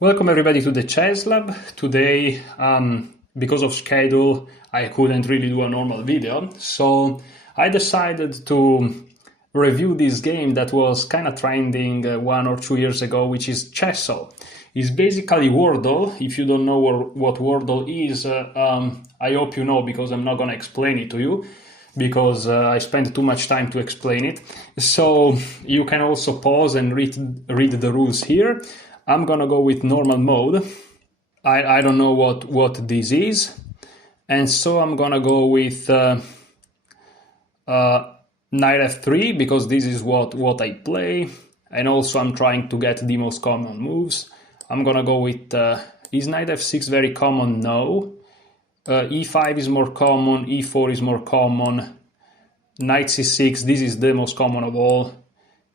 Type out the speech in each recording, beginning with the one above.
Welcome everybody to the Chess Lab. Today, because of schedule, I couldn't really do a normal video, so I decided to review this game that was kind of trending 1 or 2 years ago, which is Chessle. It's basically Wordle. If you don't know what Wordle is, I hope you know, because I'm not going to explain it to you, because I spent too much time to explain it. So you can also pause and read the rules here. I'm gonna go with normal mode. I don't know what this is, and so I'm gonna go with knight f3 because this is what I play, and also I'm trying to get the most common moves. I'm gonna go with is knight f6 very common? No. E5 is more common, e4 is more common, knight c6, this is the most common of all,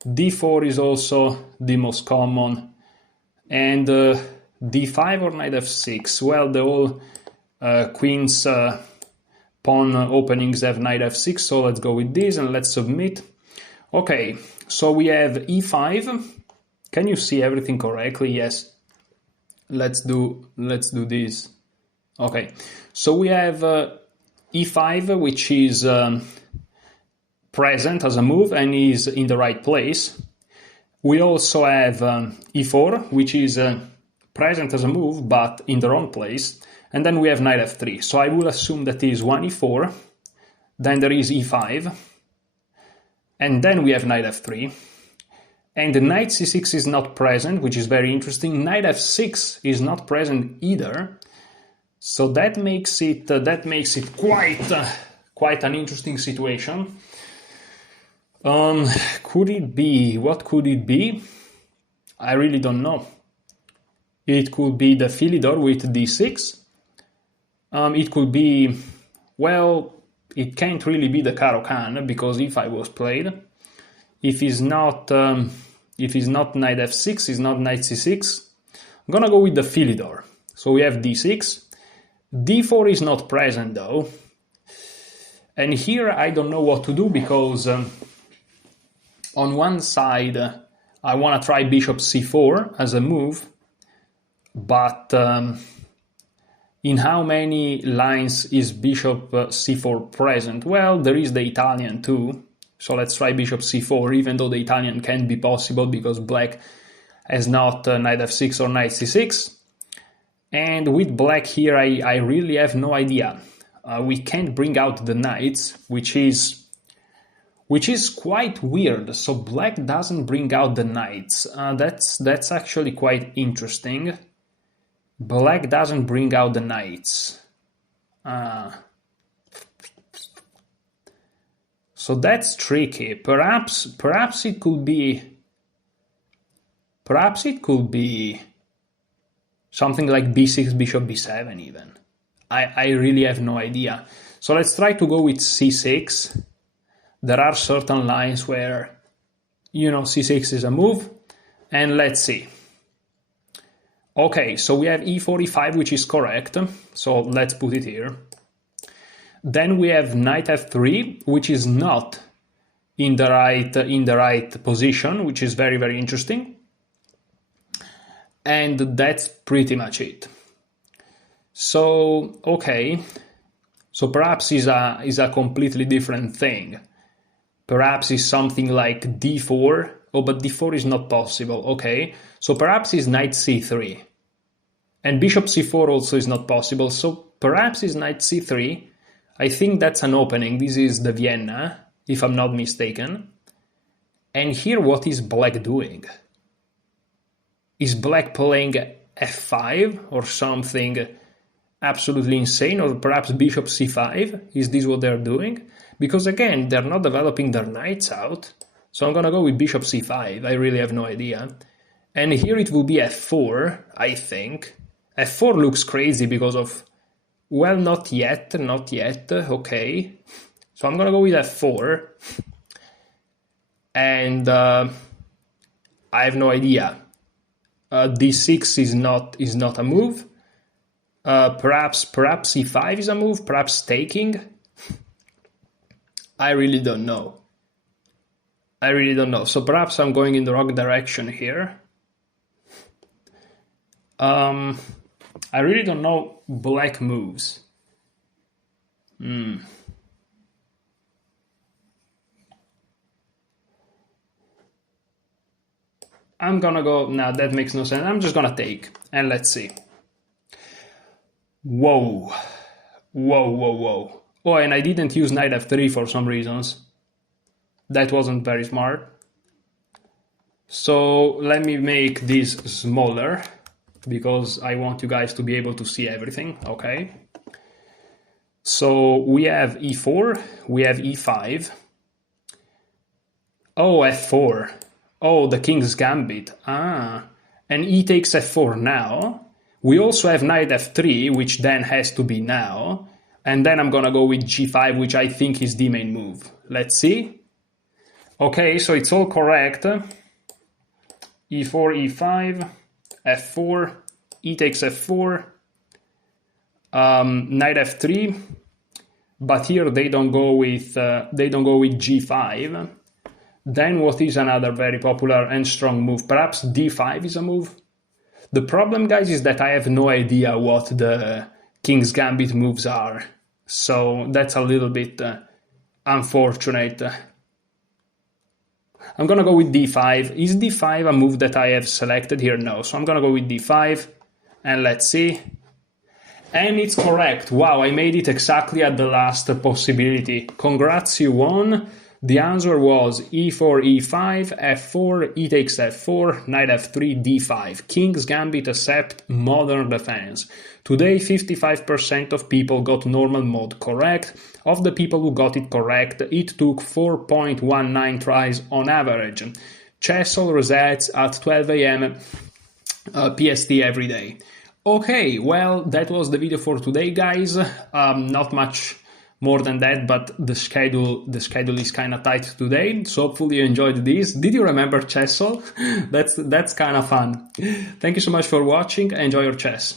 d4 is also the most common, and d5 or knight f6. Well, the whole queen's pawn openings have knight f6, so let's go with this and let's submit. Okay, so we have e5. Can you see everything correctly? Yes. Let's do this. Okay, so we have e5, which is present as a move and is in the right place. We also have e4, which is present as a move, but in the wrong place. And then we have knight f3. So I will assume that is 1 e4, then there is e5, and then we have knight f3. And the knight c6 is not present, which is very interesting. Knight f6 is not present either. So that makes it quite an interesting situation. Could it be? What could it be? I really don't know. It could be the Philidor with d6. It could be, well, it can't really be the Caro-Kann because e5 was played. If it's not knight f6, it's not knight c6. I'm gonna go with the Philidor. So we have d6. d4 is not present though. And here I don't know what to do because on one side, I want to try bishop c4 as a move, but in how many lines is bishop c4 present? Well, there is the Italian too, so let's try bishop c4, even though the Italian can't be possible because black has not knight f6 or knight c6. And with black here, I really have no idea. We can't bring out the knights, which is quite weird. So black doesn't bring out the knights. That's actually quite interesting. Black doesn't bring out the knights. So that's tricky. Perhaps it could be. Perhaps it could be something like b6, bishop b7 even. I really have no idea. So let's try to go with c6. There are certain lines where, c6 is a move, and let's see. Okay, so we have e4, e5, which is correct, so let's put it here. Then we have knight f3, which is not in the right position, which is very, very interesting. And that's pretty much it. So, okay, so perhaps is a completely different thing. Perhaps it's something like d4. Oh, but d4 is not possible. Okay, so perhaps it's knight c3. And bishop c4 also is not possible. So perhaps it's knight c3. I think that's an opening. This is the Vienna, if I'm not mistaken. And here, what is black doing? Is black playing f5 or something absolutely insane? Or perhaps bishop c5? Is this what they're doing? Because again, they're not developing their knights out. So I'm gonna go with bishop c5. I really have no idea. And here it will be f4, I think. f4 looks crazy because of, well, not yet. Okay. So I'm gonna go with f4. And I have no idea. d6 is not a move. Perhaps c5 is a move. Perhaps taking. I really don't know. So perhaps I'm going in the wrong direction here. I really don't know black moves. I'm gonna go, no, that makes no sense. I'm just gonna take, and let's see. Whoa. Whoa, whoa, whoa. Oh, and I didn't use knight f3 for some reasons. That wasn't very smart. So let me make this smaller, because I want you guys to be able to see everything, okay? So we have e4, we have e5. Oh, f4. Oh, the king's gambit. Ah, and e takes f4 now. We also have knight f3, which then has to be now. And then I'm gonna go with g5, which I think is the main move. Let's see. Okay, so it's all correct. e4, e5, f4, e takes f4, knight f3. But here they don't go with g5. Then what is another very popular and strong move? Perhaps d5 is a move. The problem, guys, is that I have no idea what the king's gambit moves are. So that's a little bit unfortunate. I'm gonna go with d5. Is d5 a move that I have selected here? No. So I'm gonna go with d5. And let's see. And it's correct. Wow, I made it exactly at the last possibility. Congrats, you won. The answer was e4, e5, f4, e takes f4, knight f3, d5. King's gambit except modern defense. Today, 55% of people got normal mode correct. Of the people who got it correct, it took 4.19 tries on average. Chessle resets at 12 a.m. PST every day. Okay, well, that was the video for today, guys. Not much more than that, but the schedule is kind of tight today, so hopefully you enjoyed this. Did you remember Chessle? That's kind of fun. Thank you so much for watching. Enjoy your chess.